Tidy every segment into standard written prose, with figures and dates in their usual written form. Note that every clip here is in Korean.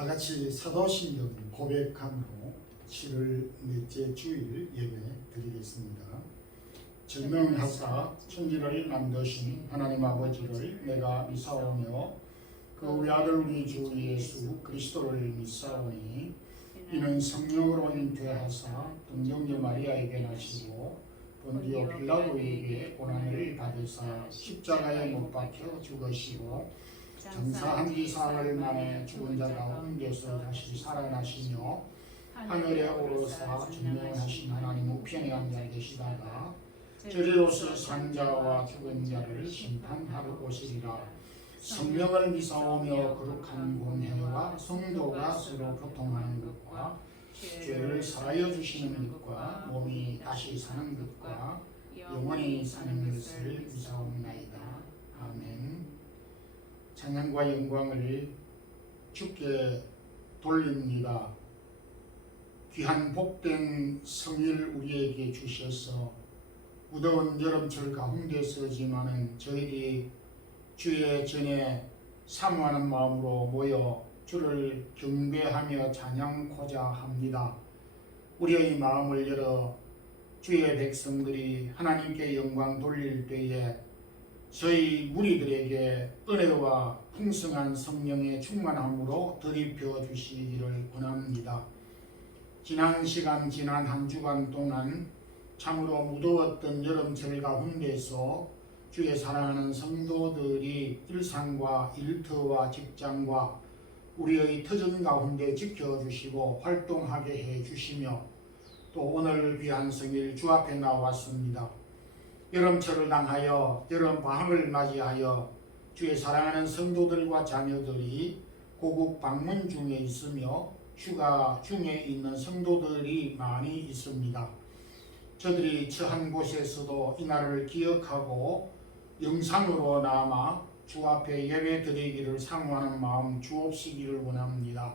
다 같이 사도신경 고백함으로 7월 넷째 주일 예배 드리겠습니다. 전능하사 천지를 만드신 하나님 아버지를 내가 믿사오며 그 외아들 우리 주 예수 그리스도를 믿사오니 이는 성령으로 잉태하사 동정녀 마리아에게 나시고 본디오 빌라도에게 고난을 받으사 십자가에 못 박혀 죽으시고 장사한 지 사흘 만에 죽은 자 가운데서 다시 살아나시며 하늘에 오르사 전능하신 하나님 우편에 앉아 계시다가 저리로서 산 자와 죽은 자를 심판하러 오시리라. 성령을 믿사오며 거룩한 공회와 성도가 서로 교통하는 것과 죄를 사하여 주시는 것과 몸이 다시 사는 것과 영원히 사는 것을 믿사옵나이다. 아멘. 찬양과 영광을 주께 돌립니다. 귀한 복된 성일 우리에게 주셔서 무더운 여름철 가운데서지만은 저희들이 주의 전에 사모하는 마음으로 모여 주를 경배하며 찬양코자 합니다. 우리의 마음을 열어 주의 백성들이 하나님께 영광 돌릴 때에 저희 무리들에게 은혜와 풍성한 성령의 충만함으로 덧입혀 주시기를 원합니다. 지난 시간 지난 한 주간 동안 참으로 무더웠던 여름철 가운데서 주의 사랑하는 성도들이 일상과 일터와 직장과 우리의 터전 가운데 지켜주시고 활동하게 해주시며 또 오늘 귀한 성일 주 앞에 나왔습니다. 여름철을 당하여 여름방학을 맞이하여 주의 사랑하는 성도들과 자녀들이 고국 방문 중에 있으며 휴가 중에 있는 성도들이 많이 있습니다. 저들이 처한 곳에서도 이날을 기억하고 영상으로 남아 주 앞에 예배 드리기를 사모하는 마음 주옵시기를 원합니다.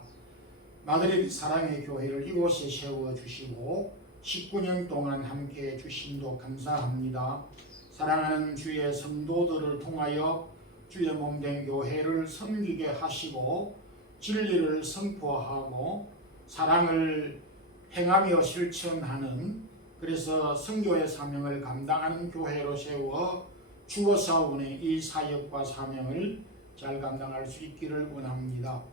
마드리드 사랑의 교회를 이곳에 세워주시고 19년 동안 함께해 주심도 감사합니다. 사랑하는 주의 성도들을 통하여 주의 몸된 교회를 섬기게 하시고 진리를 선포하고 사랑을 행하며 실천하는 그래서 선교의 사명을 감당하는 교회로 세워 주어사오는 이 사역과 사명을 잘 감당할 수 있기를 원합니다.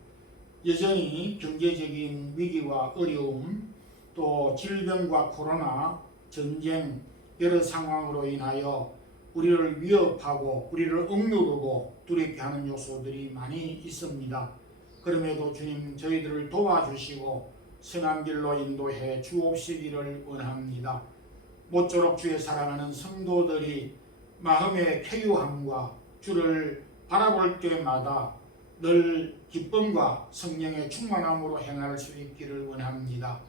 여전히 경제적인 위기와 어려움 또 질병과 코로나, 전쟁 여러 상황으로 인하여 우리를 위협하고 우리를 억누르고 두렵게 하는 요소들이 많이 있습니다. 그럼에도 주님 저희들을 도와주시고 선한 길로 인도해 주옵시기를 원합니다. 모쪼록 주의 사랑하는 성도들이 마음의 쾌유함과 주를 바라볼 때마다 늘 기쁨과 성령의 충만함으로 행할 수 있기를 원합니다.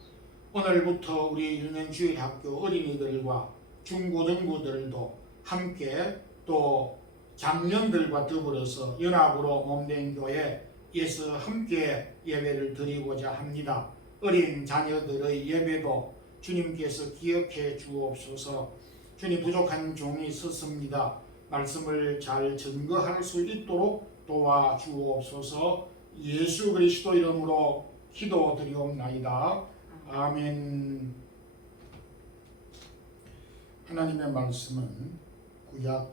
오늘부터 우리 유년주일학교 어린이들과 중고등부들도 함께 또 장년들과 더불어서 연합으로 몸된 교회에서 함께 예배를 드리고자 합니다. 어린 자녀들의 예배도 주님께서 기억해 주옵소서. 주님 부족한 종이 섰습니다. 말씀을 잘 증거할 수 있도록 도와주옵소서. 예수 그리스도 이름으로 기도드리옵나이다. 아멘. 하나님의 말씀은 구약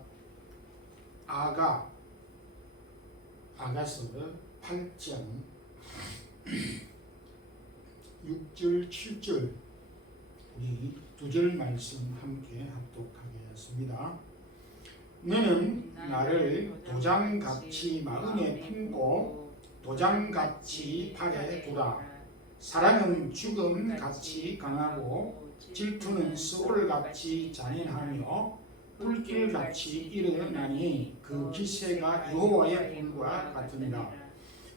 아가서 8장 6절 7절 우리 두 절 말씀 함께 합독하겠습니다. 너는 나를 도장같이 마음에 품고 도장같이 팔에 두라. 사랑은 죽음같이 강하고 질투는 스올같이 잔인하며 불길같이 일어나니 그 기세가 여호와의 불과 같으니라.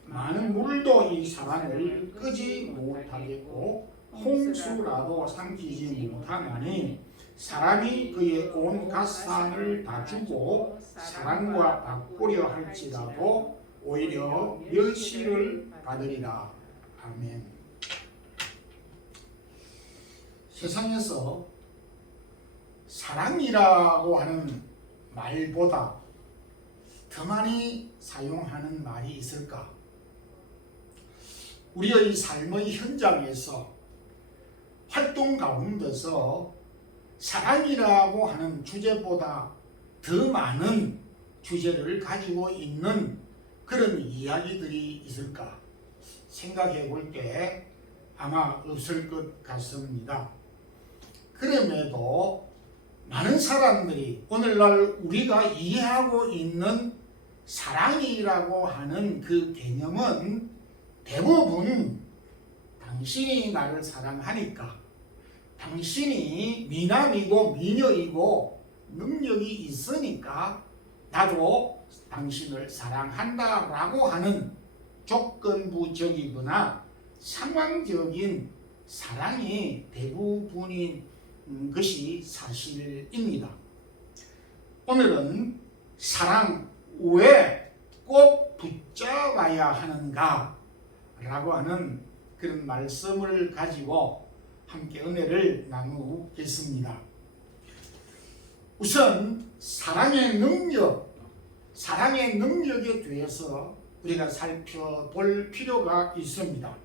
많은 물도 이 사랑을 끄지 못하겠고 홍수라도 삼키지 못하나니 사람이 그의 온 가산을 다 주고 사랑과 바꾸려 할지라도 오히려 멸시를 받으리라. 아멘. 세상에서 사랑이라고 하는 말보다 더 많이 사용하는 말이 있을까? 우리의 삶의 현장에서 활동 가운데서 사랑이라고 하는 주제보다 더 많은 주제를 가지고 있는 그런 이야기들이 있을까 생각해 볼 때 아마 없을 것 같습니다. 그럼에도 많은 사람들이 오늘날 우리가 이해하고 있는 사랑이라고 하는 그 개념은 대부분 당신이 나를 사랑하니까, 당신이 미남이고 미녀이고 능력이 있으니까 나도 당신을 사랑한다 라고 하는 조건부적이거나 상황적인 사랑이 대부분인 것이 사실입니다. 오늘은 사랑 왜 꼭 붙잡아야 하는가 라고 하는 그런 말씀을 가지고 함께 은혜를 나누겠습니다. 우선 사랑의 능력에 대해서 우리가 살펴볼 필요가 있습니다.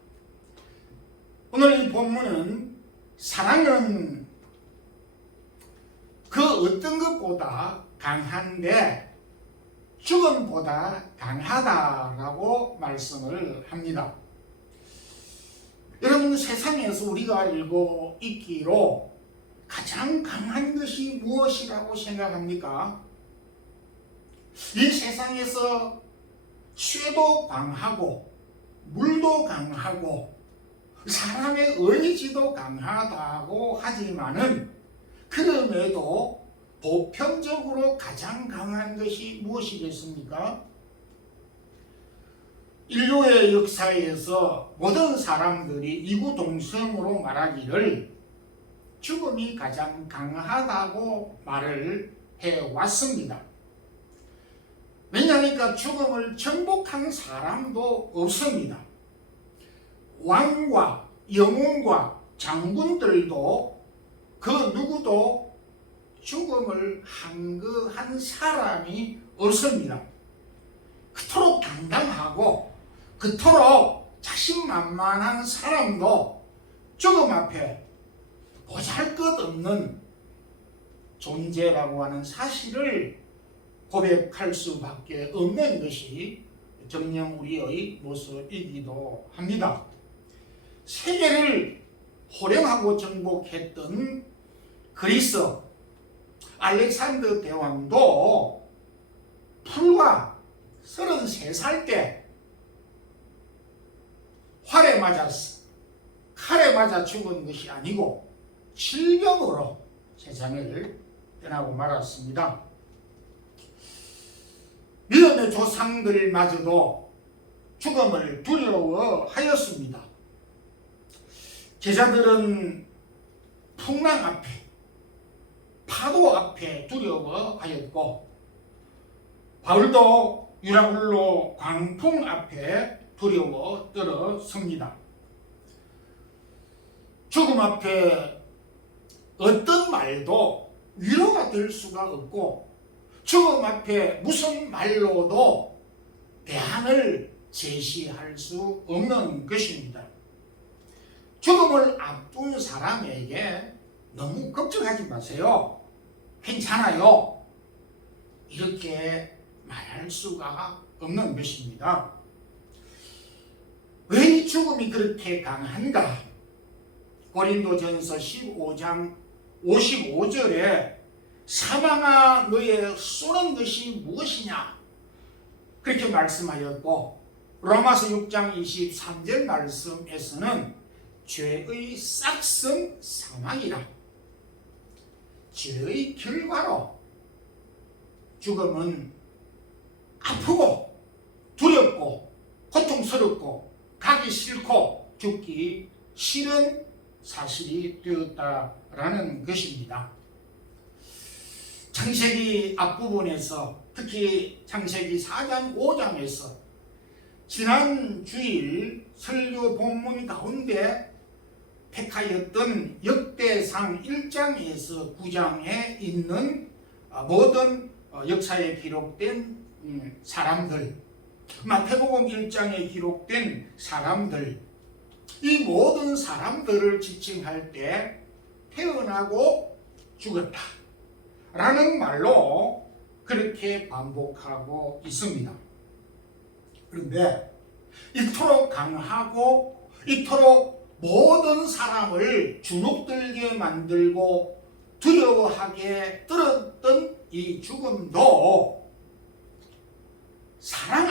오늘 이 본문은 사랑은 그 어떤 것보다 강한데 죽음보다 강하다라고 말씀을 합니다. 여러분, 세상에서 우리가 알고 있기로 가장 강한 것이 무엇이라고 생각합니까? 이 세상에서 쇠도 강하고 물도 강하고 사람의 의지도 강하다고 하지만은 그럼에도 보편적으로 가장 강한 것이 무엇이겠습니까? 인류의 역사에서 모든 사람들이 이구동성으로 말하기를 죽음이 가장 강하다고 말을 해왔습니다. 왜냐하니까 죽음을 정복한 사람도 없습니다. 왕과 영웅과 장군들도 그 누구도 죽음을 한거한 사람이 없습니다. 그토록 당당하고 그토록 자신만만한 사람도 죽음 앞에 보잘것없는 존재라고 하는 사실을 고백할 수밖에 없는 것이 정녕 우리의 모습이기도 합니다. 세계를 호령하고 정복했던 그리스 알렉산더 대왕도 불과 33살 때 칼에 맞아 죽은 것이 아니고 질병으로 세상을 떠나고 말았습니다. 믿음의 조상들마저도 죽음을 두려워하였습니다. 제자들은 풍랑 앞에, 파도 앞에 두려워하였고, 바울도 유라굴로 광풍 앞에 두려워 떨어섭니다. 죽음 앞에 어떤 말도 위로가 될 수가 없고, 죽음 앞에 무슨 말로도 대안을 제시할 수 없는 것입니다. 죽음을 앞둔 사람에게 너무 걱정하지 마세요. 괜찮아요. 이렇게 말할 수가 없는 것입니다. 왜 이 죽음이 그렇게 강한가? 고린도전서 15장 55절에 사망아 너의 쏘는 것이 무엇이냐? 그렇게 말씀하였고, 로마서 6장 23절 말씀에서는 죄의 싹성 사망이라, 죄의 결과로 죽음은 아프고 두렵고 고통스럽고 가기 싫고 죽기 싫은 사실이 되었다라는 것입니다. 창세기 앞부분에서, 특히 창세기 4장 5장에서 지난 주일 설교 본문 가운데 택하였던 역대상 1장에서 9장에 있는 모든 역사에 기록된 사람들, 마태복음 1장에 기록된 사람들, 이 모든 사람들을 지칭할 때 태어나고 죽었다 라는 말로 그렇게 반복하고 있습니다. 그런데 이토록 강하고 이토록 모든 사람을 주눅들게 만들고 두려워하게 들었던 이 죽음도 사랑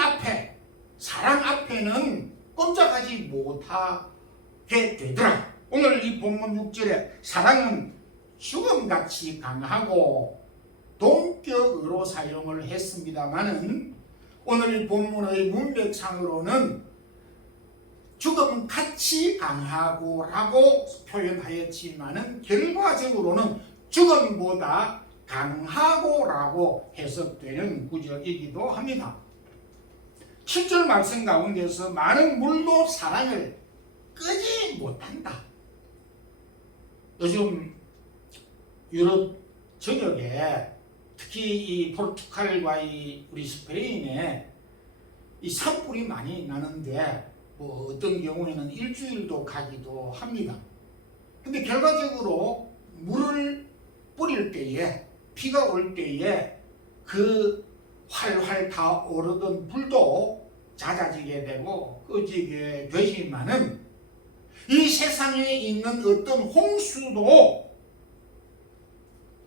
앞에는 꼼짝하지 못하게 되더라. 오늘 이 본문 6절에 사랑은 죽음같이 강하고 동격으로 사용을 했습니다마는 오늘 이 본문의 문맥상으로는 죽음같이 강하고 라고 표현하였지만은 결과적으로는 죽음보다 강하고 라고 해석되는 구절이기도 합니다. 7절 말씀 가운데서 많은 물도 사랑을 끄지 못한다. 요즘 유럽 전역에 특히 이 포르투갈과 우리 스페인에 이 산불이 많이 나는데 뭐 어떤 경우에는 일주일도 가기도 합니다. 근데 결과적으로 물을 뿌릴 때에 비가 올 때에 그 활활 타오르던 불도 잦아지게 되고 꺼지게 되지만은 이 세상에 있는 어떤 홍수도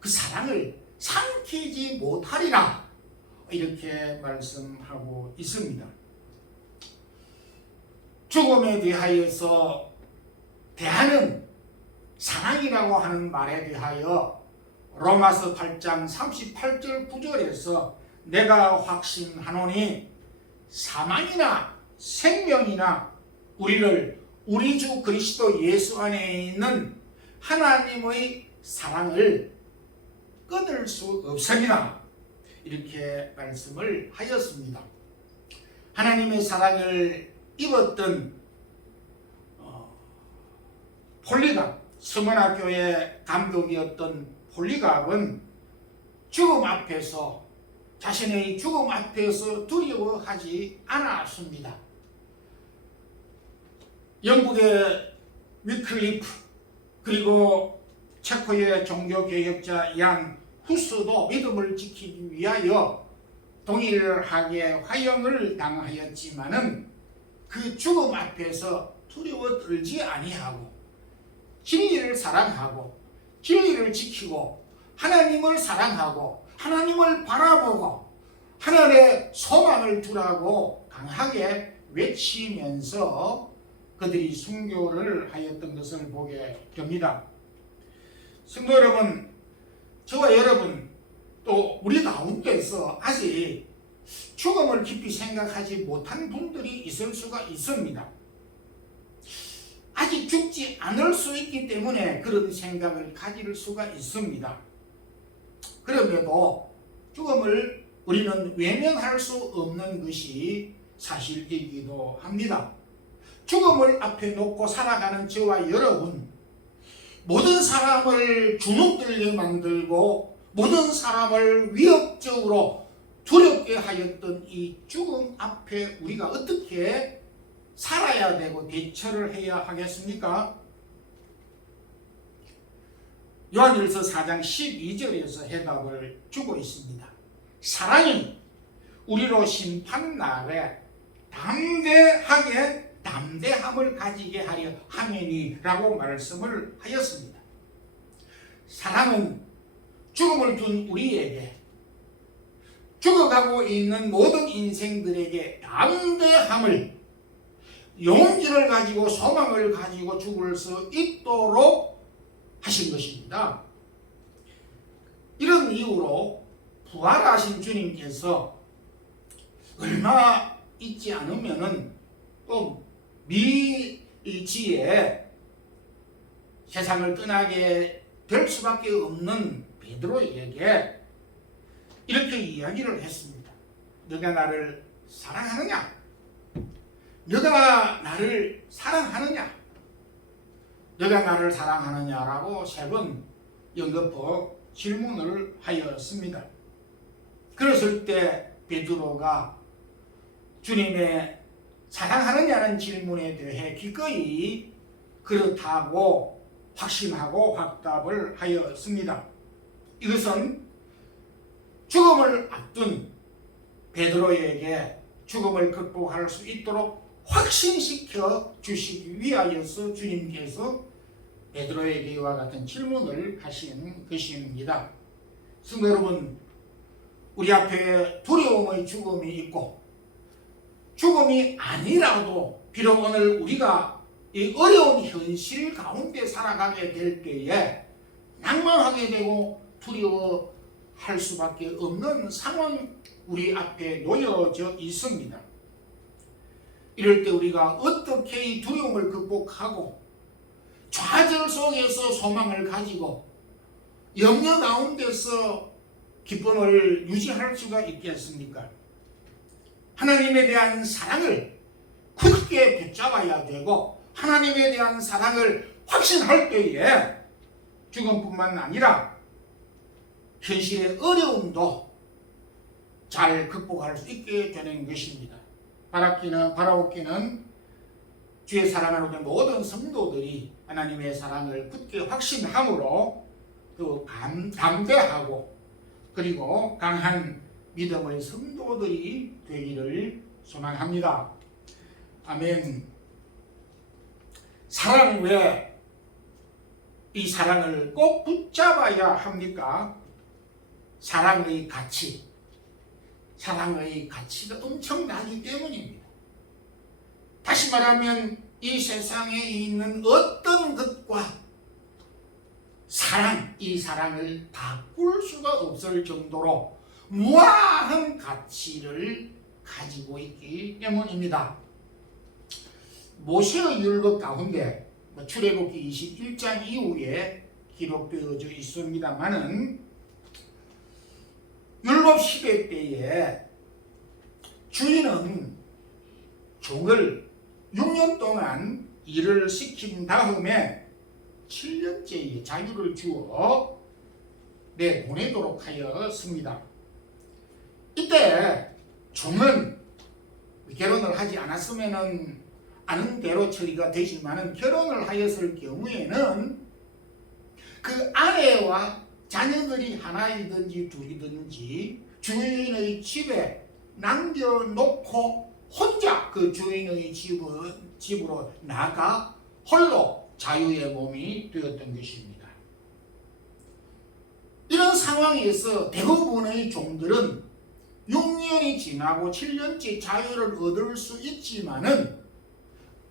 그 사랑을 삼키지 못하리라 이렇게 말씀하고 있습니다. 죽음에 대하여서 대하는 사랑이라고 하는 말에 대하여 로마서 8장 38절 9절에서 내가 확신하노니 사망이나 생명이나 우리를 우리 주 그리스도 예수 안에 있는 하나님의 사랑을 끊을 수 없으리라 이렇게 말씀을 하였습니다. 하나님의 사랑을 입었던 폴리갑, 서문학교의 감독이었던 폴리갑은 죽음 앞에서 자신의 죽음 앞에서 두려워하지 않았습니다. 영국의 위클리프 그리고 체코의 종교개혁자 양 후스도 믿음을 지키기 위하여 동일하게 화형을 당하였지만은 그 죽음 앞에서 두려워 떨지 아니하고 진리를 사랑하고 진리를 지키고 하나님을 사랑하고 하나님을 바라보고 하늘에 소망을 두라고 강하게 외치면서 그들이 순교를 하였던 것을 보게 됩니다. 성도 여러분, 저와 여러분 또 우리 가운데서 아직 죽음을 깊이 생각하지 못한 분들이 있을 수가 있습니다. 아직 죽지 않을 수 있기 때문에 그런 생각을 가질 수가 있습니다. 그럼에도 죽음을 우리는 외면할 수 없는 것이 사실이기도 합니다. 죽음을 앞에 놓고 살아가는 저와 여러분, 모든 사람을 주눅들게 만들고 모든 사람을 위협적으로 두렵게 하였던 이 죽음 앞에 우리가 어떻게 살아야 되고 대처를 해야 하겠습니까? 요한일서 4장 12절에서 해답을 주고 있습니다. 사랑이 우리로 심판날에 담대함을 가지게 하려 함이니라고 말씀을 하였습니다. 사랑은 죽음을 둔 우리에게 죽어가고 있는 모든 인생들에게 담대함을 용기를 가지고 소망을 가지고 죽을 수 있도록 하신 것입니다. 이런 이유로 부활하신 주님께서 얼마 있지 않으면은 또 미지에 세상을 떠나게 될 수밖에 없는 베드로에게 이렇게 이야기를 했습니다. 너가 나를 사랑하느냐? 너가 나를 사랑하느냐? 너가 나를 사랑하느냐라고 세 번 연거푸 질문을 하였습니다. 그랬을 때 베드로가 주님의 사랑하느냐는 질문에 대해 기꺼이 그렇다고 확신하고 확답을 하였습니다. 이것은 죽음을 앞둔 베드로에게 죽음을 극복할 수 있도록 확신시켜 주시기 위하여서 주님께서 베드로에게 이와 같은 질문을 하신 것입니다. 성도 여러분, 우리 앞에 두려움의 죽음이 있고 죽음이 아니라도 비록 오늘 우리가 이 어려운 현실 가운데 살아가게 될 때에 낭만하게 되고 두려워할 수밖에 없는 상황이 우리 앞에 놓여져 있습니다. 이럴 때 우리가 어떻게 이 두려움을 극복하고 좌절 속에서 소망을 가지고 염려 가운데서 기쁨을 유지할 수가 있겠습니까? 하나님에 대한 사랑을 굳게 붙잡아야 되고 하나님에 대한 사랑을 확신할 때에 죽음뿐만 아니라 현실의 어려움도 잘 극복할 수 있게 되는 것입니다. 바라옵기는 주의 사랑하는 모든 성도들이 하나님의 사랑을 굳게 확신함으로 또 담대하고 그리고 강한 믿음의 성도들이 되기를 소망합니다. 아멘. 사랑 왜 이 사랑을 꼭 붙잡아야 합니까? 사랑의 가치가 엄청나기 때문입니다. 다시 말하면 이 세상에 있는 어떤 것과 이 사랑을 바꿀 수가 없을 정도로 무한한 가치를 가지고 있기 때문입니다. 모세의 율법 가운데 출애굽기 21장 이후에 기록되어져 있습니다만은 율법 시대 때에 주인은 종을 6년 동안 일을 시킨 다음에 7년째의 자유를 주어 내보내도록 하였습니다. 이때 종은 결혼을 하지 않았으면 아는 대로 처리가 되지만 결혼을 하였을 경우에는 그 아내와 자녀들이 하나이든지 둘이든지 주인의 집에 남겨놓고 혼자 그 주인의 집으로 나가 홀로 자유의 몸이 되었던 것입니다. 이런 상황에서 대부분의 종들은 6년이 지나고 7년째 자유를 얻을 수 있지만은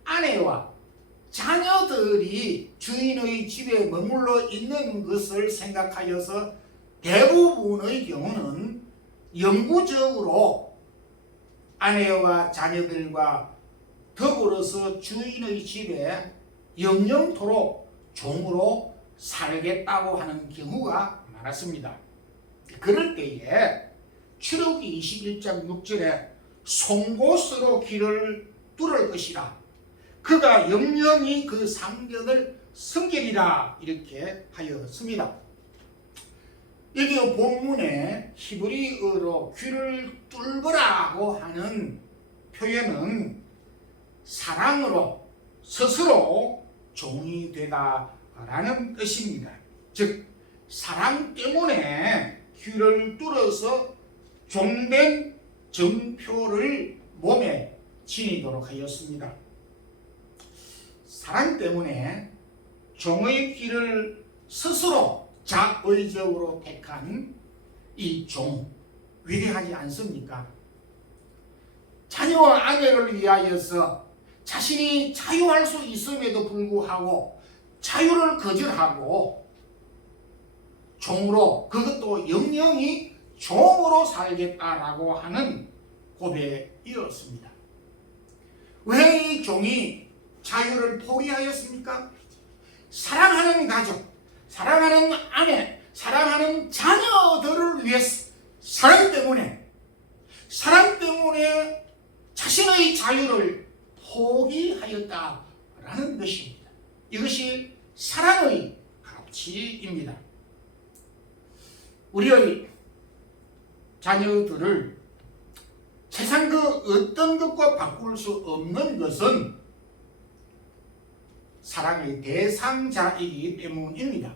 아내와 자녀들이 주인의 집에 머물러 있는 것을 생각하여서 대부분의 경우는 영구적으로 아내와 자녀들과 더불어서 주인의 집에 영영토록 종으로 살겠다고 하는 경우가 많았습니다. 그럴 때에 출애굽기 21장 6절에 송곳으로 길을 뚫을 것이라 그가 영영이 그 상전을 섬기리라 이렇게 하였습니다. 여기 본문에 히브리어로 귀를 뚫으라고 하는 표현은 사랑으로 스스로 종이 되다라는 뜻입니다. 즉 사랑 때문에 귀를 뚫어서 종된 정표를 몸에 지니도록 하였습니다. 사랑 때문에 종의 길을 스스로 자의적으로 택한 이 종 위대하지 않습니까? 자녀와 아내를 위하여서 자신이 자유할 수 있음에도 불구하고 자유를 거절하고 종으로 그것도 영영이 종으로 살겠다라고 하는 고백이었습니다. 왜 이 종이 자유를 포기하였습니까? 사랑하는 가족, 사랑하는 아내, 사랑하는 자녀들을 위해서 사랑 때문에 자신의 자유를 포기하였다라는 것입니다. 이것이 사랑의 가치입니다. 우리의 자녀들을 세상 그 어떤 것과 바꿀 수 없는 것은 사랑의 대상자이기 때문입니다.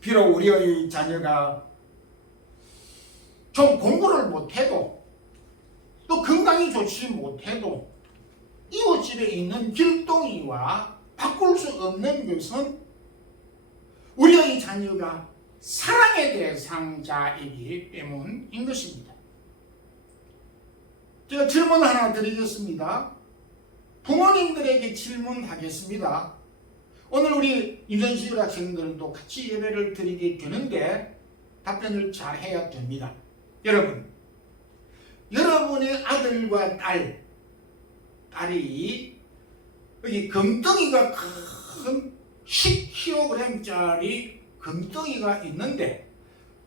비록 우리의 자녀가 좀 공부를 못해도 또 건강이 좋지 못해도 이웃집에 있는 길동이와 바꿀 수 없는 것은 우리의 자녀가 사랑의 대상자이기 때문인 것입니다. 제가 질문 하나 드리겠습니다. 부모님들에게 질문하겠습니다. 오늘 우리 유전시율 학생들도 같이 예배를 드리게 되는데 답변을 잘 해야 됩니다. 여러분, 여러분의 아들과 딸이 여기 금덩이가 큰 10kg짜리 금덩이가 있는데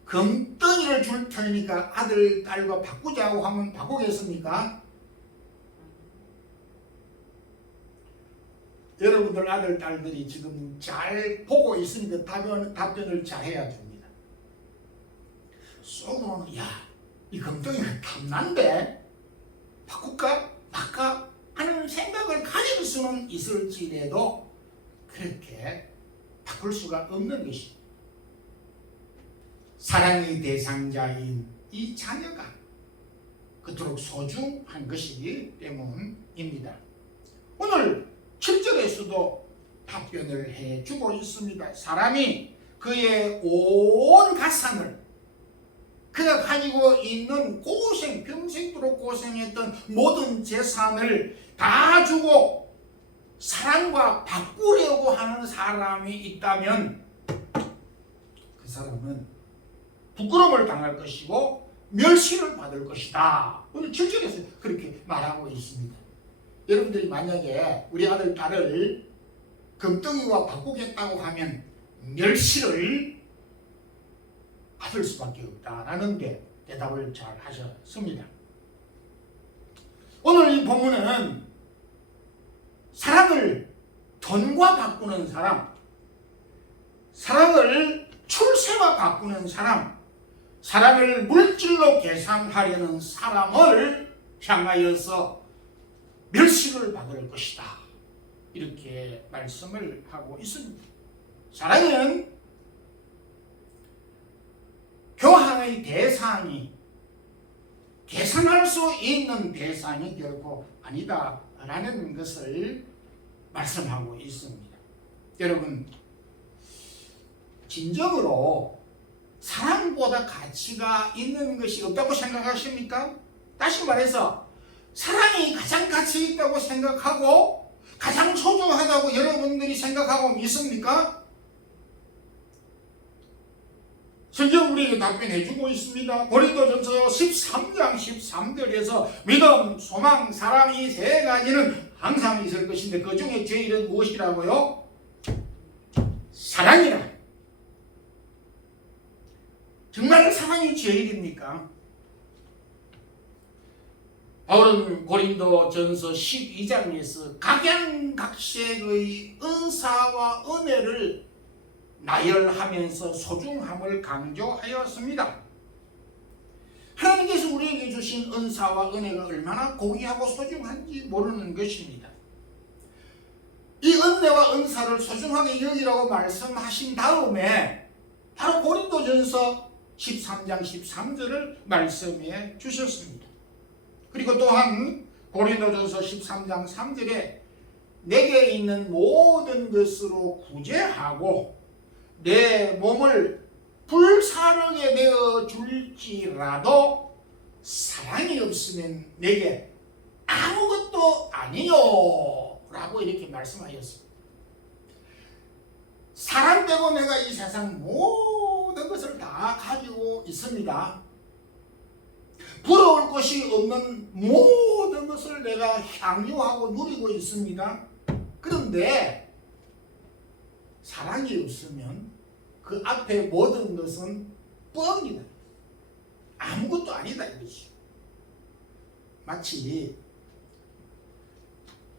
금덩이를 줄 테니까 아들, 딸과 바꾸자고 하면 바꾸겠습니까? 여러분들 아들, 딸들이 지금 잘 보고 있으니까 답변을 잘 해야 됩니다. 속으로는 이 금덩이가 탐난데 바꿀까 말까 하는 생각을 가질 수는 있을지라도 그렇게 바꿀 수가 없는 것입니다. 사랑의 대상자인 이 자녀가 그토록 소중한 것이기 때문입니다. 오늘 7절에서도 답변을 해주고 있습니다. 사람이 그의 온 가산을 그가 가지고 있는 평생도록 고생했던 모든 재산을 다 주고 사랑과 바꾸려고 하는 사람이 있다면 그 사람은 부끄러움을 당할 것이고 멸시를 받을 것이다. 오늘 7절에서 그렇게 말하고 있습니다. 여러분들이 만약에 우리 아들, 딸을 금덩이와 바꾸겠다고 하면 멸시를 받을 수밖에 없다라는 게 대답을 잘 하셨습니다. 오늘 이 본문은 사랑을 돈과 바꾸는 사람, 사랑을 출세와 바꾸는 사람, 사랑을 물질로 계산하려는 사람을 향하여서 멸시를 받을 것이다. 이렇게 말씀을 하고 있습니다. 사랑은 교황의 대상이 계산할 수 있는 대상이 결코 아니다라는 것을 말씀하고 있습니다. 여러분, 진정으로 사랑보다 가치가 있는 것이 없다고 생각하십니까? 다시 말해서 사랑이 가장 가치 있다고 생각하고 가장 소중하다고 여러분들이 생각하고 믿습니까? 성경 우리에게 답변해주고 있습니다. 고린도전서 13장 13절에서 믿음, 소망, 사랑 이 세 가지는 항상 있을 것인데 그 중에 제일은 무엇이라고요? 사랑이라. 정말 사랑이 제일입니까? 바울은 고린도전서 12장에서 각양각색의 은사와 은혜를 나열하면서 소중함을 강조하였습니다. 하나님께서 우리에게 주신 은사와 은혜가 얼마나 고귀하고 소중한지 모르는 것입니다. 이 은혜와 은사를 소중하게 여기라고 말씀하신 다음에 바로 고린도전서 13장 13절을 말씀해 주셨습니다. 그리고 또한 고린도전서 13장 3절에 내게 있는 모든 것으로 구제하고 내 몸을 불사르게 되어 줄지라도 사랑이 없으면 내게 아무것도 아니요 라고 이렇게 말씀하셨습니다. 사랑 빼고 내가 이 세상 모든 것을 다 가지고 있습니다. 부러울 것이 없는 모든 것을 내가 향유하고 누리고 있습니다. 그런데 사랑이 없으면 그 앞에 모든 것은 뻥이다. 아무것도 아니다 이것이. 마치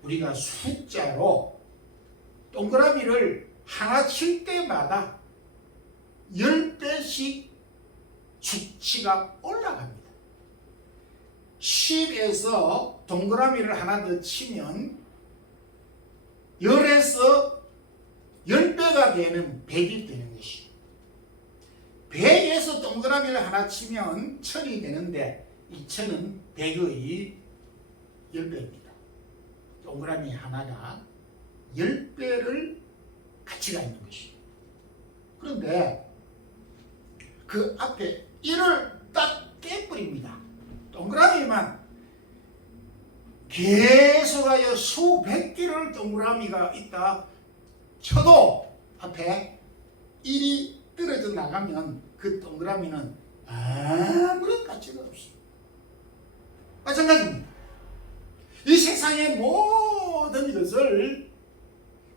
우리가 숫자로 동그라미를 하나 칠 때마다 10배씩 수치가 올라갑니다. 10에서 동그라미를 하나 더 치면 10에서 10배가 되는 100이 되는 것이에요. 100에서 동그라미를 하나 치면 1000이 되는데 이 1000은 100의 10배입니다. 동그라미 하나가 10배를 가치가 있는 것이에요. 그런데 그 앞에 1을 딱 깨버립니다. 동그라미만 계속하여 수백 개를 동그라미가 있다 쳐도 앞에 1이 떨어져 나가면 그 동그라미는 아무런 가치가 없습니다. 마찬가지입니다. 이 세상의 모든 것을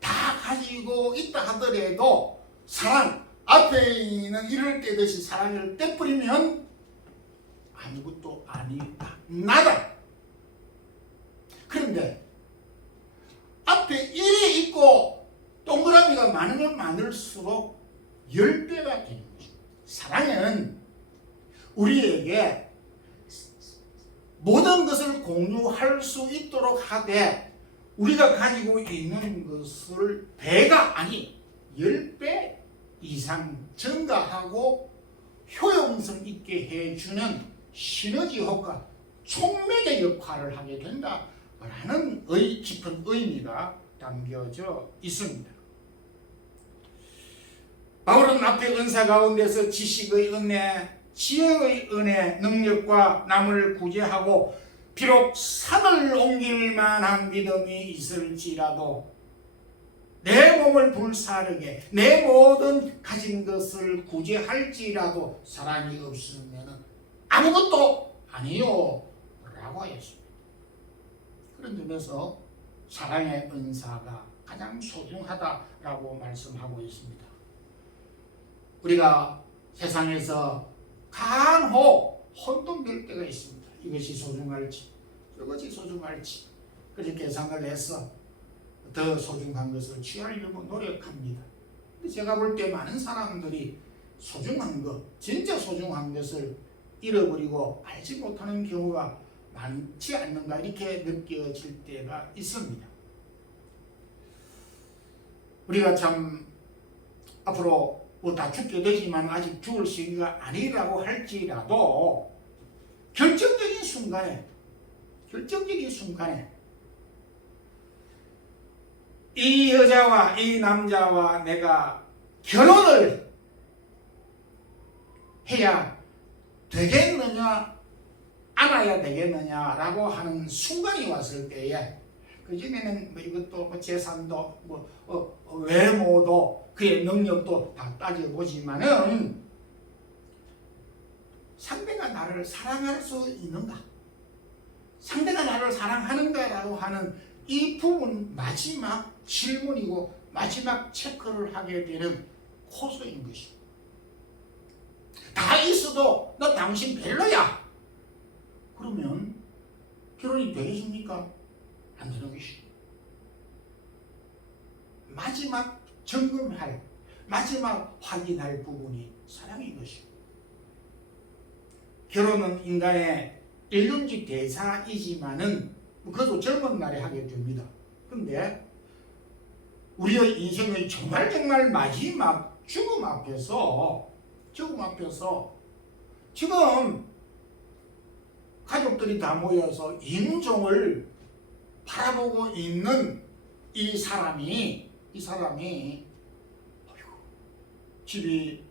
다 가지고 있다 하더라도 사랑, 앞에 있는 이를 떼듯이 사랑을 떼버리면 아무것도 아니다. 나다. 그런데 앞에 1이 있고 동그라미가 많으면 많을수록 10배가 되는 것입니다. 사랑은 우리에게 모든 것을 공유할 수 있도록 하되 우리가 가지고 있는 것을 배가 아니 10배 이상 증가하고 효용성 있게 해주는 시너지 효과, 촉매의 역할을 하게 된다라는 깊은 의미가 담겨져 있습니다. 바울은 앞에 은사 가운데서 지식의 은혜, 지혜의 은혜, 능력과 남을 구제하고 비록 산을 옮길 만한 믿음이 있을지라도 내 몸을 불사르게 내 모든 가진 것을 구제할지라도 사랑이 없으면 아무것도 아니요 라고 했습니다. 그런 점에서 사랑의 은사가 가장 소중하다라고 말씀하고 있습니다. 우리가 세상에서 간혹 혼돈될 때가 있습니다. 이것이 소중할지 저것이 소중할지 그렇게 계산을 해서 더 소중한 것을 취하려고 노력합니다. 제가 볼 때 많은 사람들이 소중한 것, 진짜 소중한 것을 잃어버리고 알지 못하는 경우가 많지 않는가 이렇게 느껴질 때가 있습니다. 우리가 참 앞으로 다 죽게 되지만 아직 죽을 시기가 아니라고 할지라도 결정적인 순간에 이 여자와 이 남자와 내가 결혼을 해야 되겠느냐 안아야 되겠느냐라고 하는 순간이 왔을 때에 그중에는 이것도 재산도 외모도 그의 능력도 다 따져보지만은 상대가 나를 사랑할 수 있는가, 상대가 나를 사랑하는가라고 하는 이 부분 마지막 질문이고 마지막 체크를 하게 되는 코스인 것이고, 다 있어도 너 당신 별로야 그러면 결혼이 되겠습니까? 안 되는 것이고, 마지막 점검할, 마지막 확인할 부분이 사랑인 것이고, 결혼은 인간의 일륜지 대사이지만은 그것도 젊은 날에 하게 됩니다. 그런데 우리의 인생의 정말 마지막 죽음 앞에서 지금 가족들이 다 모여서 임종을 바라보고 있는 이 사람이 어이구, 집이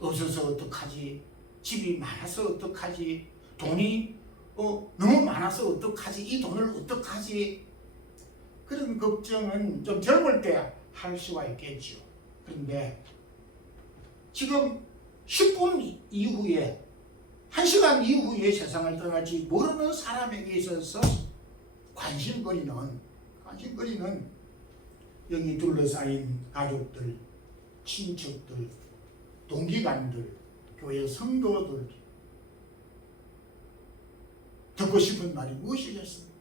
없어서 어떡하지, 집이 많아서 어떡하지, 돈이 너무 많아서 어떡하지, 이 돈을 어떡하지, 그런 걱정은 좀 젊을 때 할 수가 있겠죠. 그런데 지금 10분 이후에 1시간 이후에 세상을 떠날지 모르는 사람에게 있어서 관심거리는 여기 둘러싸인 가족들, 친척들, 동기간들, 교회 성도들, 듣고 싶은 말이 무엇이겠습니까?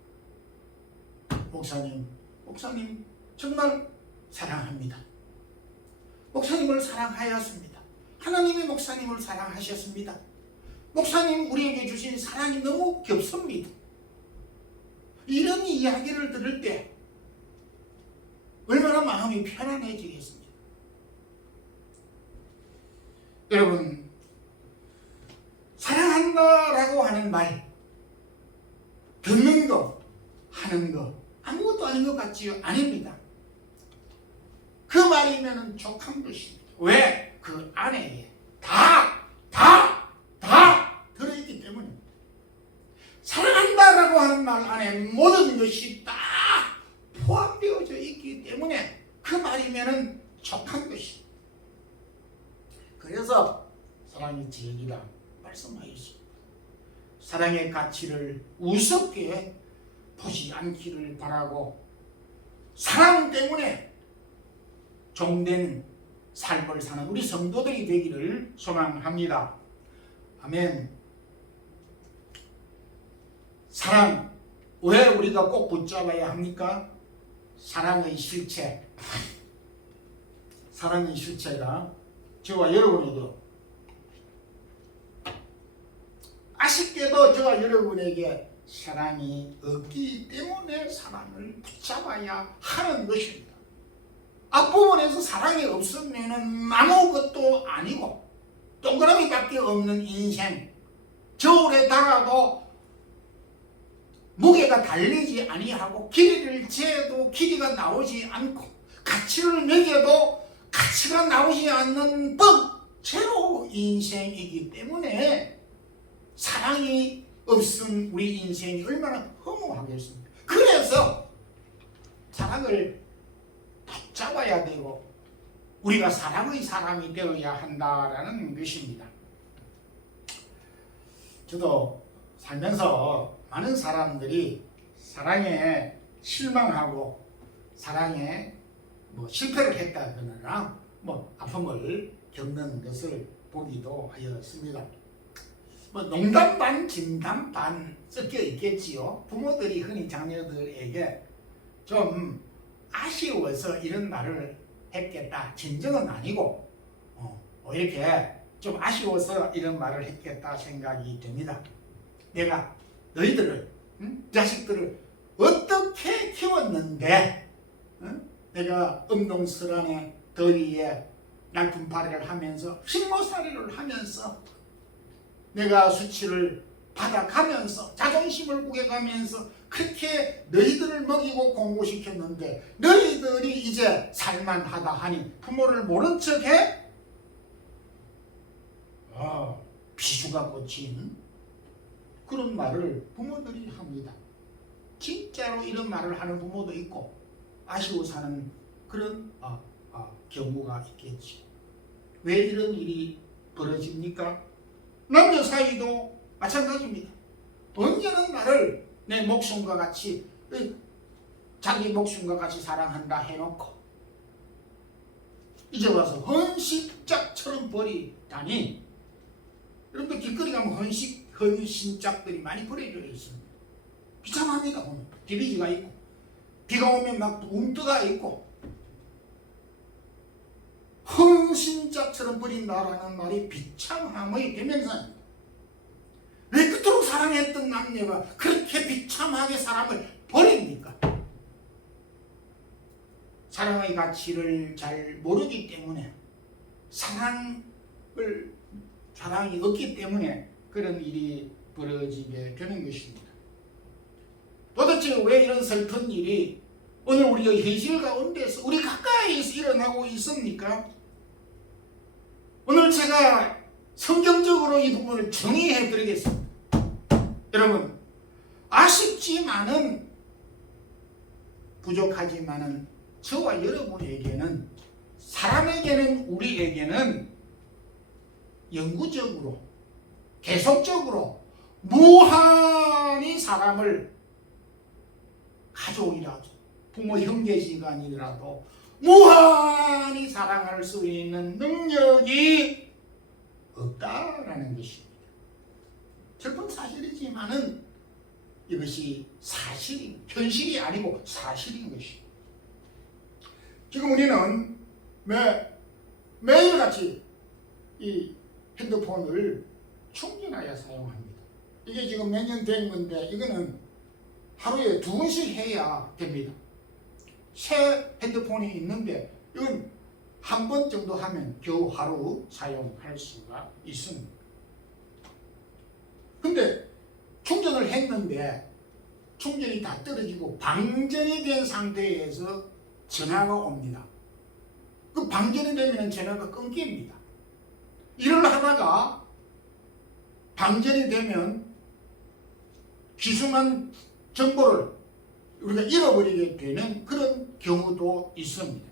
목사님 정말 사랑합니다. 목사님을 사랑하였습니다. 하나님이 목사님을 사랑하셨습니다. 목사님 우리에게 주신 사랑이 너무 겹습니다. 이런 이야기를 들을 때 얼마나 마음이 편안해지겠습니까? 여러분, 사랑한다라고 하는 말, 듣는 거, 하는 거 아무것도 아닌 것 같지요? 아닙니다. 그 말이면 족한 것입니다. 왜? 그 안에 다 들어있기 때문에. 사랑한다라고 하는 말 안에 모든 것이 다 포함되어져 있기 때문에 그 말이면 족한 것입니다. 그래서 사랑이 제일이라 말씀하였습니다. 사랑의 가치를 우습게 보지 않기를 바라고 사랑 때문에 종된 삶을 사는 우리 성도들이 되기를 소망합니다. 아멘. 사랑, 왜 우리가 꼭 붙잡아야 합니까? 사랑의 실체. 사랑의 실체가 저와 여러분에게, 아쉽게도 저와 여러분에게 사랑이 없기 때문에 사랑을 붙잡아야 하는 것입니다. 앞부분에서 사랑이 없으면 아무것도 아니고 동그라미밖에 없는 인생, 저울에 달아도 무게가 달리지 아니하고 길이를 재도 길이가 나오지 않고 가치를 매겨도 가치가 나오지 않는 제로 인생이기 때문에 사랑이 없은 우리 인생이 얼마나 허무하겠습니까? 그래서 사랑을 붙잡아야 되고 우리가 사랑의 사람이 되어야 한다라는 것입니다. 저도 살면서 많은 사람들이 사랑에 실망하고 사랑에 실패를 했다거나 아픔을 겪는 것을 보기도 하였습니다. 농담 반 진담 반 섞여 있겠지요. 부모들이 흔히 자녀들에게 좀 아쉬워서 이런 말을 했겠다, 진정은 아니고 이렇게 좀 아쉬워서 이런 말을 했겠다 생각이 됩니다. 내가 너희들을, 자식들을 어떻게 키웠는데 내가 음동설안에 더위에 날품팔이를 하면서 식모살이를 하면서 내가 수치를 받아가면서 자존심을 구겨가면서 그렇게 너희들을 먹이고 공부시켰는데 너희들이 이제 살만하다 하니 부모를 모른 척해? 비수가 꽂힌 그런 말을 부모들이 합니다. 진짜로 이런 말을 하는 부모도 있고 아쉬워서 하는 그런 경우가 있겠지. 왜 이런 일이 벌어집니까? 남녀 사이도 마찬가지입니다. 언제는 나를 내 목숨과 같이, 자기 목숨과 같이 사랑한다 해놓고 이제 와서 헌신짝처럼 버리다니. 여러분들 길거리 가면 헌신짝들이 많이 버려져 있습니다. 비참합니다. 오늘 디비지가 있고 비가 오면 막 움뜨가 있고 헌신짝처럼 버린다라는 말이 비참함의 대명사입니다. 왜 그토록 사랑했던 남녀가 그렇게 비참하게 사람을 버립니까? 사랑의 가치를 잘 모르기 때문에 사랑이 없기 때문에 그런 일이 벌어지게 되는 것입니다. 도대체 왜 이런 슬픈 일이 오늘 우리의 현실 가운데서 우리 가까이에서 일어나고 있습니까? 오늘 제가 성경적으로 이 부분을 정의해 드리겠습니다. 여러분, 아쉽지만은 부족하지만은 저와 여러분에게는, 사람에게는, 우리에게는 영구적으로 계속적으로 무한히 사람을 가족이라도 부모 형제지간이라도 무한히 사랑할 수 있는 능력이 없다라는 것입니다. 슬픈 사실이지만은 이것이 현실이 아니고 사실인 것입니다. 지금 우리는 매일같이 이 핸드폰을 충전하여 사용합니다. 이게 지금 몇 년 된 건데 이거는 하루에 2번씩 해야 됩니다. 새 핸드폰이 있는데 이건 한 번 정도 하면 겨우 하루 사용할 수가 있습니다. 근데 충전을 했는데 충전이 다 떨어지고 방전이 된 상태에서 전화가 옵니다. 그 방전이 되면 전화가 끊깁니다. 일을 하다가 방전이 되면 귀중한 정보를 우리가 잃어버리게 되는 그런 경우도 있습니다.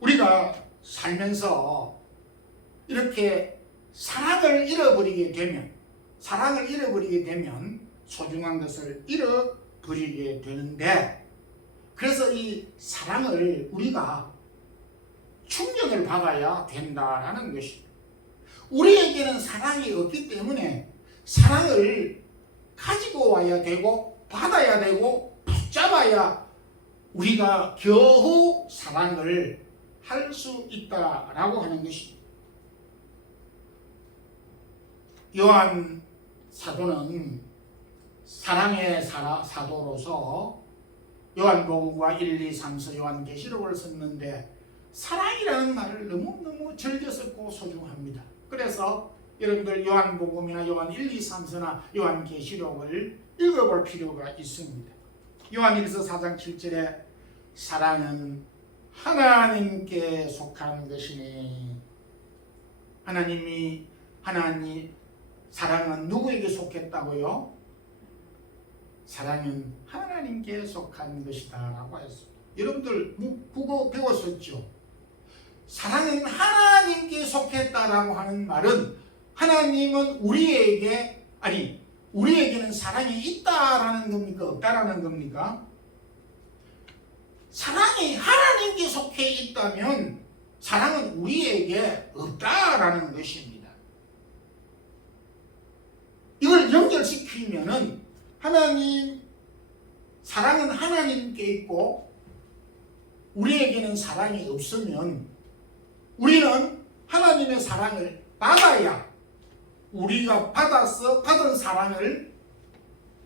우리가 살면서 이렇게 사랑을 잃어버리게 되면 소중한 것을 잃어버리게 되는데, 그래서 이 사랑을 우리가 충전을 받아야 된다라는 것입니다. 우리에게는 사랑이 없기 때문에 사랑을 가지고 와야 되고 받아야 되고 붙잡아야 우리가 겨우 사랑을 할 수 있다라고 하는 것입니다. 요한 사도는 사랑의 사도로서 요한복음과 1, 2, 3서 요한계시록을 썼는데 사랑이라는 말을 너무너무 즐겨 썼고 소중합니다. 그래서 여러분들 요한복음이나 요한 1, 2, 3서나 요한계시록을 읽어볼 필요가 있습니다. 요한일서 4장 7절에 사랑은 하나님께 속한 것이니, 하나님 사랑은 누구에게 속했다고요? 사랑은 하나님께 속한 것이다 라고 했습니다. 여러분들 국어 배웠었죠? 사랑은 하나님께 속했다라고 하는 말은 하나님은 우리에게는 사랑이 있다라는 겁니까? 없다라는 겁니까? 사랑이 하나님께 속해 있다면 사랑은 우리에게 없다라는 것입니다. 이걸 연결시키면은 사랑은 하나님께 있고 우리에게는 사랑이 없으면 우리는 하나님의 사랑을 받아야 우리가 받은 사랑을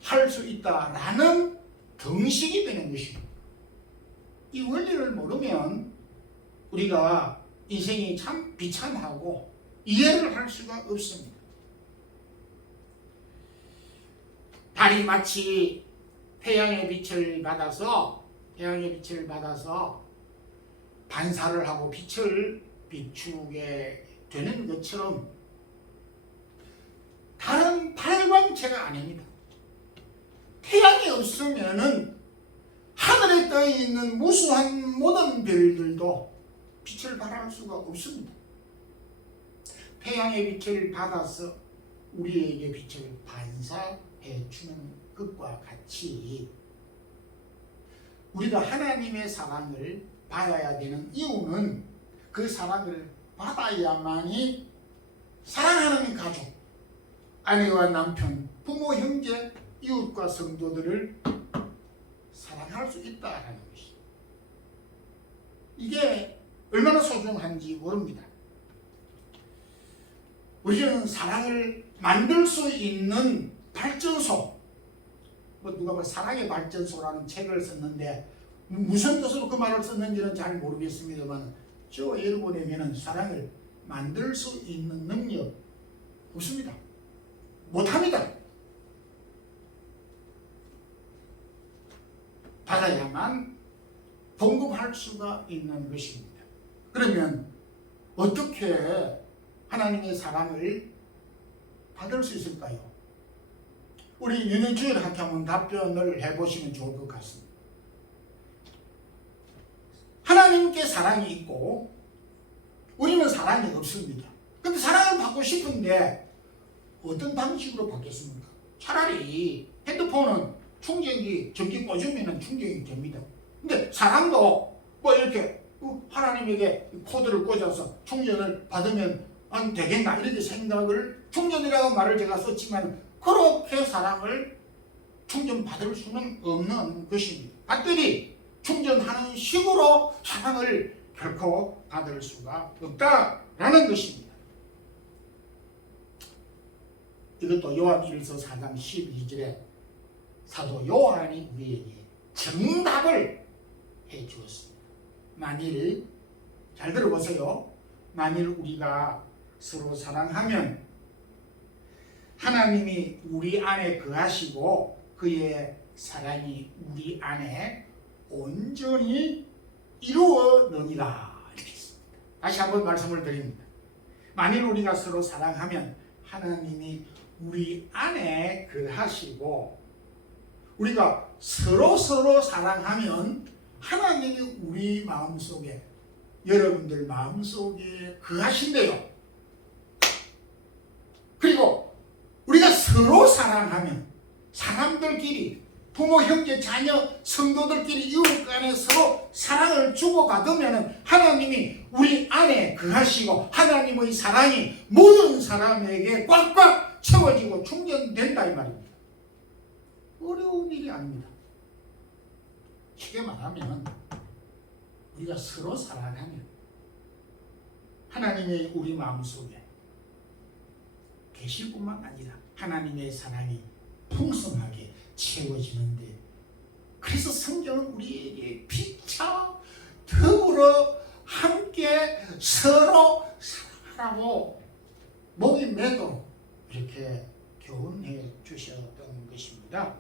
할 수 있다라는 등식이 되는 것입니다. 이 원리를 모르면 우리가 인생이 참 비참하고 이해를 할 수가 없습니다. 달이 마치 태양의 빛을 받아서 반사를 하고 빛을 비추게 되는 것처럼 달은 발광체가 아닙니다. 태양이 없으면은 하늘에 떠 있는 무수한 모든 별들도 빛을 발할 수가 없습니다. 태양의 빛을 받아서 우리에게 빛을 반사해 주는 것과 같이 우리가 하나님의 사랑을 받아야 되는 이유는 그 사랑을 받아야만이 사랑하는 가족, 아내와 남편, 부모, 형제, 이웃과 성도들을 사랑할 수 있다는 것이, 이게 얼마나 소중한지 모릅니다. 우리는 사랑을 만들 수 있는 발전소, 누가 사랑의 발전소라는 책을 썼는데 무슨 뜻으로 그 말을 썼는지는 잘 모르겠습니다만 저 여러분에게는 사랑을 만들 수 있는 능력 없습니다. 못합니다. 받아야만 공급할 수가 있는 것입니다. 그러면 어떻게 하나님의 사랑을 받을 수 있을까요? 우리 윤현주일 학교 한번 답변을 해보시면 좋을 것 같습니다. 하나님께 사랑이 있고 우리는 사랑이 없습니다. 근데 사랑을 받고 싶은데 어떤 방식으로 받겠습니까? 차라리 핸드폰은 충전기 전기 꽂으면 충전이 됩니다. 근데 사랑도 이렇게 하나님에게 코드를 꽂아서 충전을 받으면 안 되겠나 이렇게 생각을, 충전이라고 말을 제가 썼지만 그렇게 사랑을 충전받을 수는 없는 것입니다. 배터리 충전하는 식으로 사랑을 결코 받을 수가 없다라는 것입니다. 이것도 요한일서 4장 12절에 사도 요한이 우리에게 정답을 해 주었습니다. 만일 잘 들어보세요. 만일 우리가 서로 사랑하면 하나님이 우리 안에 거하시고 그의 사랑이 우리 안에 온전히 이루어느니라. 이렇게 했습니다. 다시 한번 말씀을 드립니다. 만일 우리가 서로 사랑하면 하나님이 우리 안에 거하시고 우리가 서로 사랑하면 하나님이 우리 마음속에 여러분들 마음속에 거하신대요. 그리고 우리가 서로 사랑하면 사람들끼리 부모, 형제, 자녀, 성도들끼리 이웃 간에 서로 사랑을 주고받으면 하나님이 우리 안에 거하시고 하나님의 사랑이 모든 사람에게 꽉꽉 채워지고 충전된다 이 말입니다. 어려운 일이 아닙니다. 쉽게 말하면 우리가 서로 사랑하면 하나님의 우리 마음속에 계실 뿐만 아니라 하나님의 사랑이 풍성하게 채워지는데, 그래서 성경은 우리에게 피차 더불어 함께 서로 사랑하라고 목이 매도록 이렇게 교훈해 주셨던 것입니다.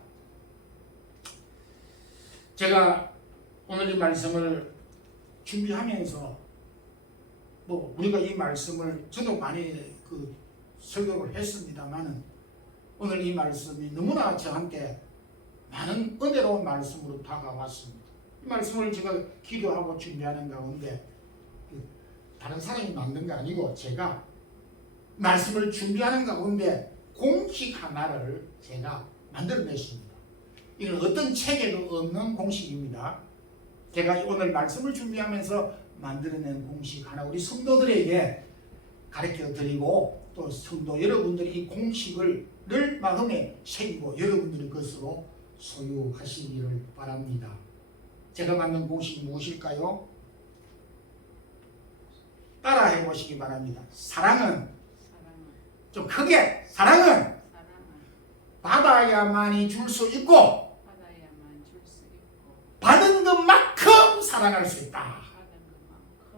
제가 오늘 이 말씀을 준비하면서 우리가 이 말씀을 저도 많이 설교를 했습니다만은 오늘 이 말씀이 너무나 저한테 많은 은혜로운 말씀으로 다가왔습니다. 이 말씀을 제가 기도하고 준비하는 가운데 다른 사람이 만든 게 아니고 제가 말씀을 준비하는 가운데 공식 하나를 제가 만들어냈습니다. 이건 어떤 책에도 없는 공식입니다. 제가 오늘 말씀을 준비하면서 만들어낸 공식 하나 우리 성도들에게 가르쳐 드리고 또 성도 여러분들이 이 공식을 늘 마음에 새기고 여러분들의 것으로 소유하시기를 바랍니다. 제가 만든 공식이 무엇일까요? 따라해 보시기 바랍니다. 사랑은 좀 크게 사랑은 받아야만이 줄 수 있고 받은 것만큼 사랑할 수 있다.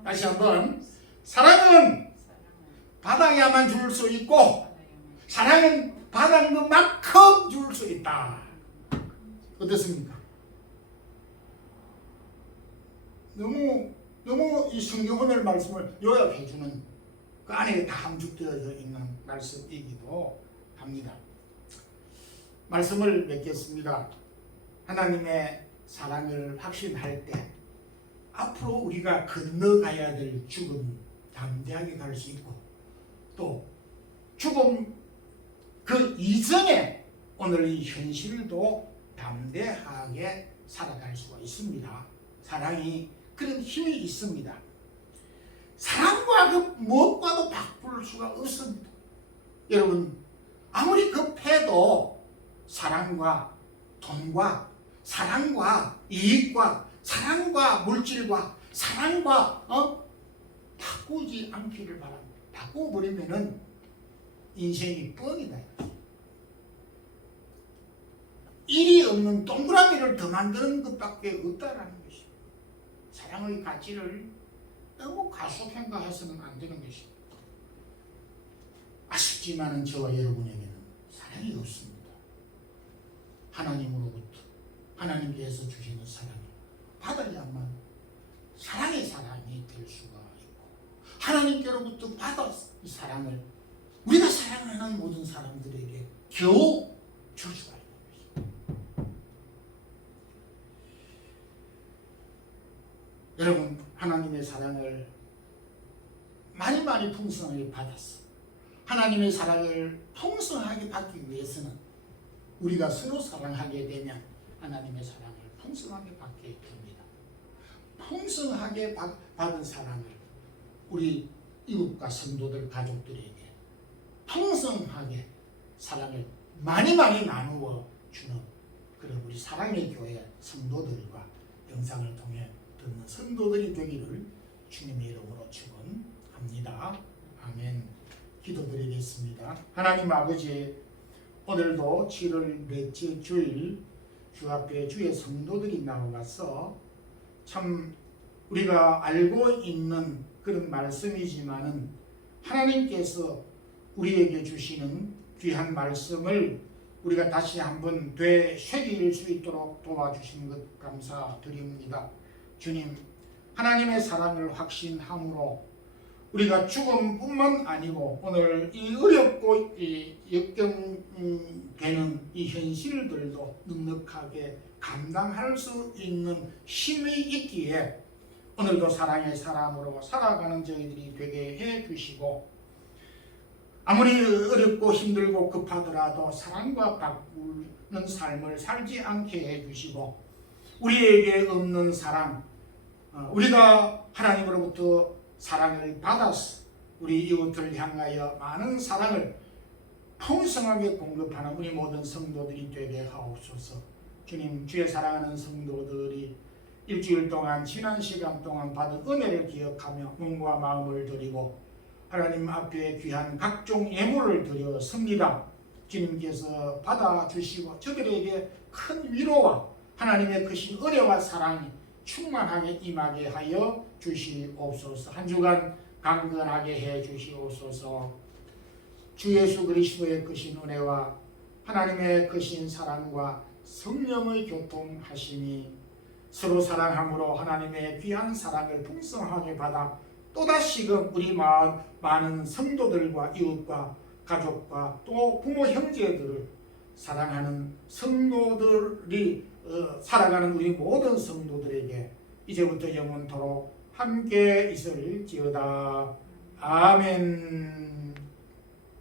다시 한번 사랑은 받아야만 줄 수 있고 사랑은 받은 것만큼 줄 수 있다. 어떻습니까? 너무 이 성경 오늘 말씀을 요약해 주는 그 안에 다 함축되어 있는 말씀이기도 합니다. 말씀을 맺겠습니다. 하나님의 사랑을 확신할 때 앞으로 우리가 건너가야 될 죽음 담대하게 갈 수 있고 또 죽음 그 이전에 오늘 이 현실도 담대하게 살아갈 수가 있습니다. 사랑이 그런 힘이 있습니다. 사랑과 그 무엇과도 바꿀 수가 없습니다. 여러분 아무리 급해도 사랑과 돈과 사랑과 이익과 사랑과 물질과 사랑과 바꾸지 않기를 바랍니다. 바꿔버리면은 인생이 뻥이다. 일이 없는 동그라미를 더 만드는 것밖에 없다라는 것입니다. 사랑의 가치를 너무 과소평가해서는 안 되는 것입니다. 아쉽지만은 저와 여러분에게는 사랑이 없습니다. 하나님으로부터 하나님께서 주시는 사랑을 받아야만 사랑의 사람이 될 수가 있고 하나님께로부터 받은 사랑을 우리가 사랑하는 모든 사람들에게 겨우 줄 수가 있는 것입니다. 여러분 하나님의 사랑을 많이 풍성하게 받았어. 하나님의 사랑을 풍성하게 받기 위해서는 우리가 서로 사랑하게 되면 하나님의 사랑을 풍성하게 받게 됩니다. 풍성하게 받은 사랑을 우리 이웃과 성도들 가족들에게 풍성하게 사랑을 많이 나누어 주는 그런 우리 사랑의 교회 성도들과 영상을 통해 듣는 성도들이 되기를 주님의 이름으로 축원합니다. 아멘. 기도드리겠습니다. 하나님 아버지 오늘도 7월 넷째 주일 주 앞에 주의 성도들이 나와서 참 우리가 알고 있는 그런 말씀이지만은 하나님께서 우리에게 주시는 귀한 말씀을 우리가 다시 한번 되새길 수 있도록 도와주신 것 감사드립니다. 주님, 하나님의 사랑을 확신함으로 우리가 죽음뿐만 아니고 오늘 이 어렵고 역경되는 이 현실들도 넉넉하게 감당할 수 있는 힘이 있기에 오늘도 사랑의 사람으로 살아가는 저희들이 되게 해주시고, 아무리 어렵고 힘들고 급하더라도 사랑과 바꾸는 삶을 살지 않게 해주시고, 우리에게 없는 사랑, 우리가 하나님으로부터 사랑을 받아서 우리 이웃을 향하여 많은 사랑을 풍성하게 공급하는 우리 모든 성도들이 되게 하옵소서. 주님, 주의 사랑하는 성도들이 일주일 동안 지난 시간 동안 받은 은혜를 기억하며 몸과 마음을 드리고 하나님 앞에 귀한 각종 예물을 드렸습니다. 주님께서 받아주시고 저들에게 큰 위로와 하나님의 크신 은혜와 사랑이 충만하게 임하게 하여 주시옵소서. 한 주간 강건하게 해 주시옵소서. 주 예수 그리스도의 크신 은혜와 하나님의 크신 사랑과 성령의 교통하심이 서로 사랑함으로 하나님의 귀한 사랑을 풍성하게 받아 또다시금 우리 많은 성도들과 이웃과 가족과 또 부모 형제들을 사랑하는 성도들이 살아가는 우리 모든 성도들에게 이제부터 영원토록 함께 있을지어다. 아멘.